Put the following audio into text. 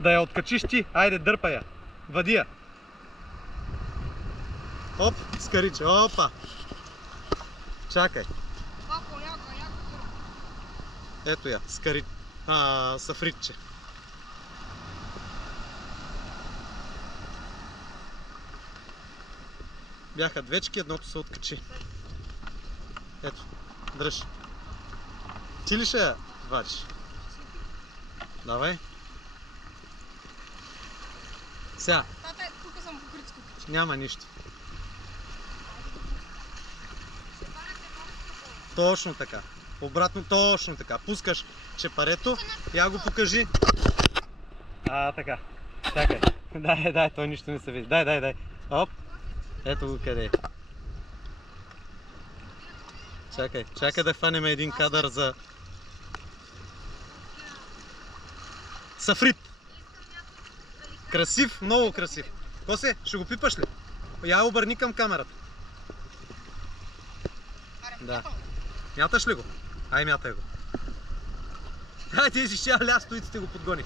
Да я откачиш ти. Айде, дърпай я. Вади я. Оп, скариче. Опа. Чакай. Ето я, сафритче. Бяха двечки, едното се откачи. Ето, дръж. Ти ли ще я вадиш? Давай. Сега. Тата, тук съм покрит с кукички. Няма нищо. Точно така. Обратно точно така. Пускаш чепарето. Я го покажи. Така. Чакай. Дай, той нищо не се вижда. Дай. Оп. Ето го къде е. Чакай да хванем един кадър за сафрит. Красив, много красив. Косе, ще го пипаш ли? Я обърни към камерата. Да. Мяташ ли го? Ай, мятай го. Ай, тези ще лястойците го подгони.